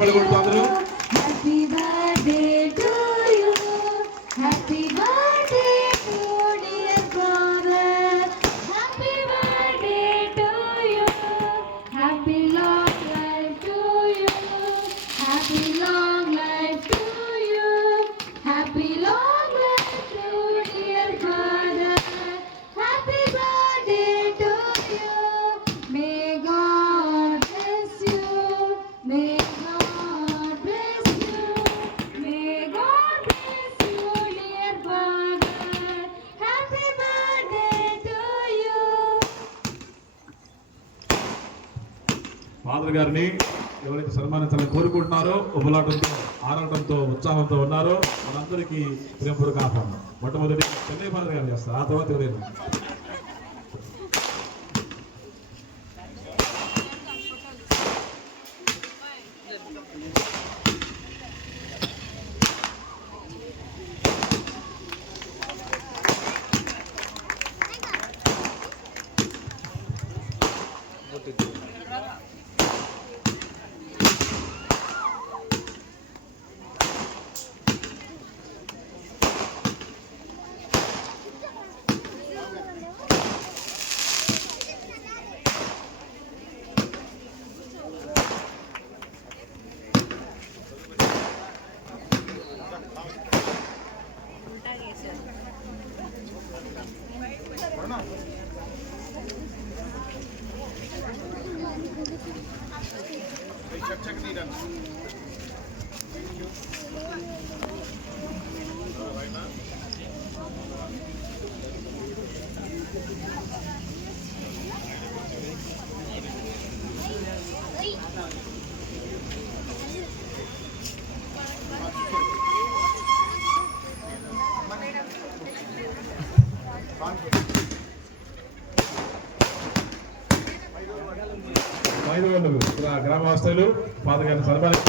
అందరూ happy birthday to you happy birthday to dear brother happy birthday to you happy long life to you happy long life to you happy long life to dear brother happy birthday to you may God bless you may father గారిని ఎవరైతే సన్మానించాలని కోరుకుంటున్నారో ఉబలాటంతో ఆరాటంతో ఉత్సాహంతో ఉన్నారో వాళ్ళందరికీ ప్రేమపూర్వక ఆహ్వానం. మొట్టమొదటి చెన్నై ఫాదర్ గారు చేస్తారు, ఆ తర్వాత ఎవరైనా. గ్రామవాస్తులు ఫాదర్ గారిని సన్మానించారు.